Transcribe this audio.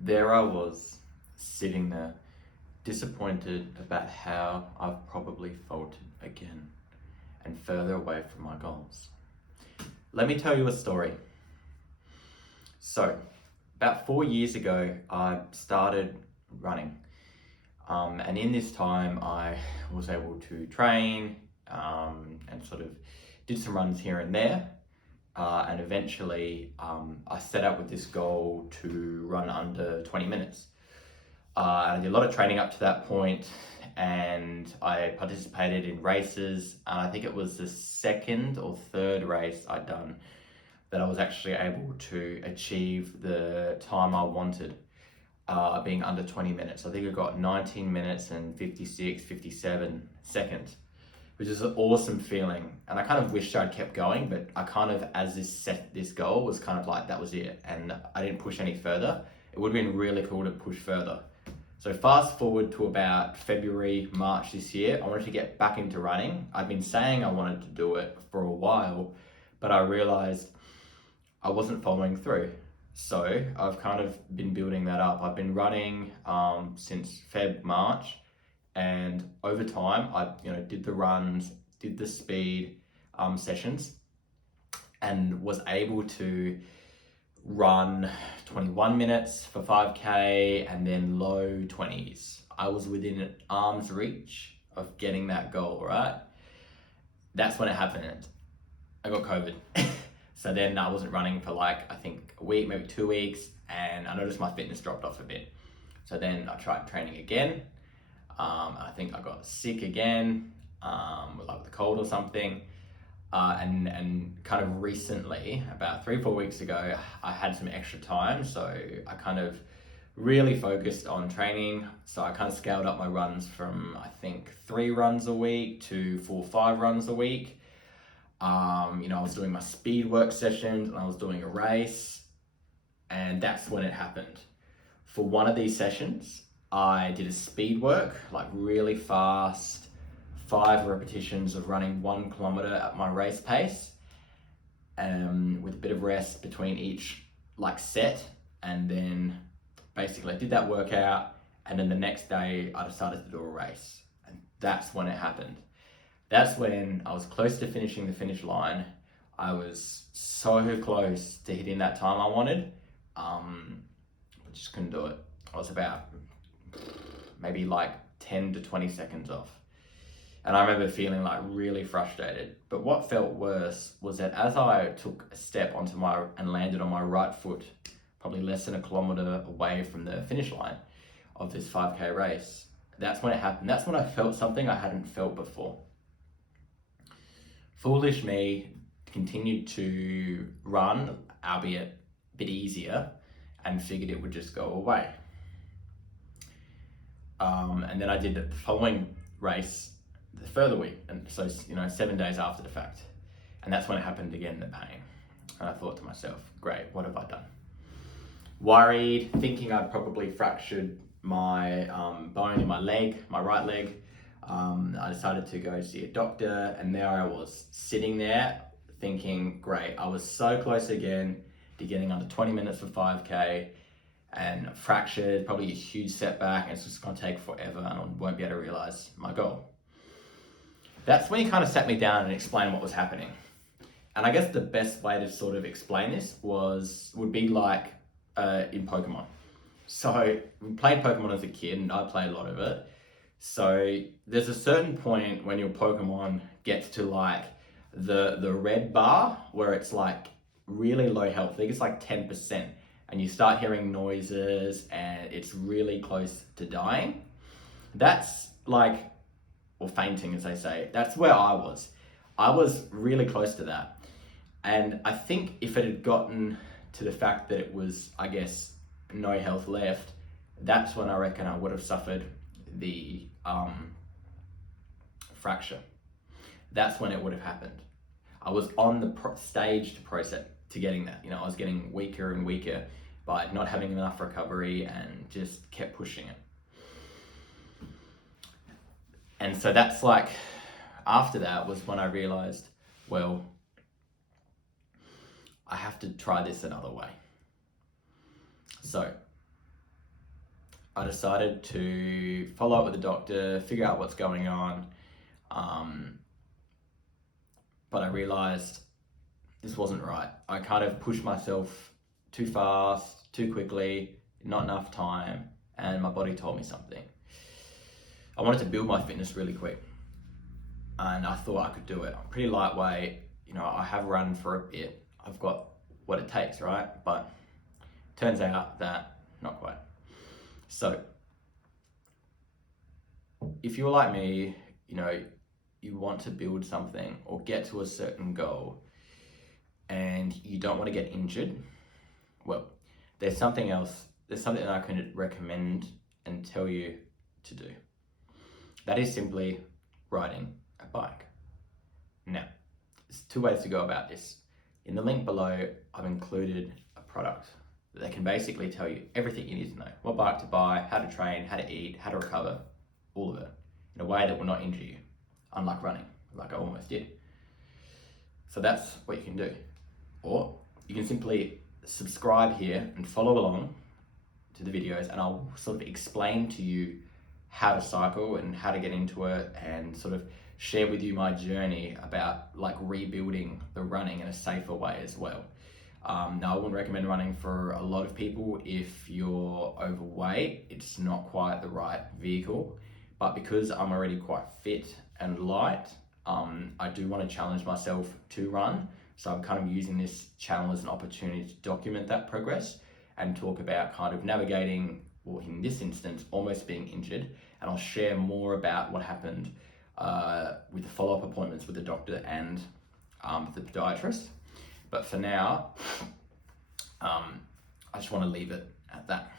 There I was, sitting there, disappointed about how I've probably faltered again and further away from my goals. Let me tell you a story. So, about 4 years ago, I started running. And in this time, I was able to train and sort of did some runs here and there. And eventually, I set out with this goal to run under 20 minutes. And I did a lot of training up to that point, and I participated in races. And I think it was the second or third race I'd done that I was actually able to achieve the time I wanted, being under 20 minutes. I think I got 19 minutes and 56, 57 seconds, which is an awesome feeling. And I kind of wished I'd kept going, but I kind of, as this goal was kind of like, that was it. And I didn't push any further. It would have been really cool to push further. So fast forward to about February, March this year, I wanted to get back into running. I'd been saying I wanted to do it for a while, but I realized I wasn't following through. So I've kind of been building that up. I've been running since March, and over time I did the runs, did the speed sessions, and was able to run 21 minutes for 5k and then low 20s. I was within arm's reach of getting that goal, right? That's when it happened. I got COVID. So then I wasn't running for I think a week, maybe 2 weeks, and I noticed my fitness dropped off a bit. So then I tried training again. I think I got sick again, with the cold or something. And kind of recently, about 3-4 weeks ago, I had some extra time. So I kind of really focused on training. So I kind of scaled up my runs from, I think, 3 runs a week to 4-5 runs a week. I was doing my speed work sessions and I was doing a race, and that's when it happened. For one of these sessions, I did a speed work, really fast, 5 repetitions of running 1 kilometer at my race pace, with a bit of rest between each set. And then basically I did that workout, and then the next day I decided to do a race, and that's when it happened. That's when I was close to finishing the finish line. I was so close to hitting that time I wanted, but just couldn't do it. I was about maybe 10 to 20 seconds off. And I remember feeling really frustrated. But what felt worse was that as I took a step and landed on my right foot, probably less than a kilometer away from the finish line of this 5k race, that's when it happened. That's when I felt something I hadn't felt before. Foolish me continued to run, albeit a bit easier, and figured it would just go away. And then I did the following race the further week, and so 7 days after the fact, and that's when it happened again, the pain. And I thought to myself, great, what have I done? Worried, thinking I'd probably fractured my bone in my leg, my right leg. I decided to go see a doctor, and there I was sitting there thinking, great, I was so close again to getting under 20 minutes for 5k, and fractured, probably a huge setback, and it's just gonna take forever and I won't be able to realize my goal. That's when he kind of sat me down and explained what was happening. And I guess the best way to sort of explain this would be in Pokemon. So we played Pokemon as a kid, and I played a lot of it. So there's a certain point when your Pokemon gets to the red bar where it's really low health. I think it's 10%, and you start hearing noises and it's really close to dying. That's or fainting, as they say. That's where I was. I was really close to that. And I think if it had gotten to the fact that it was, I guess, no health left, that's when I reckon I would have suffered the fracture. That's when it would have happened. I was on the staged process to getting that. I was getting weaker and weaker by not having enough recovery, and just kept pushing it. And so that's after that was when I realized, well, I have to try this another way. So I decided to follow up with the doctor, figure out what's going on. But I realized this wasn't right. I kind of pushed myself too fast, too quickly, not enough time, and my body told me something. I wanted to build my fitness really quick, and I thought I could do it. I'm pretty lightweight, I have run for a bit. I've got what it takes, right? But turns out that not quite. So if you're like me, you want to build something or get to a certain goal and you don't want to get injured, well, there's something that I can recommend and tell you to do. That is simply riding a bike. Now, there's two ways to go about this. In the link below, I've included a product that can basically tell you everything you need to know. What bike to buy, how to train, how to eat, how to recover, all of it, in a way that will not injure you, unlike running, like I almost did. So that's what you can do. Or you can simply subscribe here and follow along to the videos, and I'll sort of explain to you how to cycle and how to get into it, and sort of share with you my journey about like rebuilding the running in a safer way as well. Now, I wouldn't recommend running for a lot of people. If you're overweight, it's not quite the right vehicle, but because I'm already quite fit and light, I do want to challenge myself to run. So I'm kind of using this channel as an opportunity to document that progress and talk about kind of navigating, or in this instance, almost being injured. And I'll share more about what happened with the follow-up appointments with the doctor and the podiatrist. But for now, I just want to leave it at that.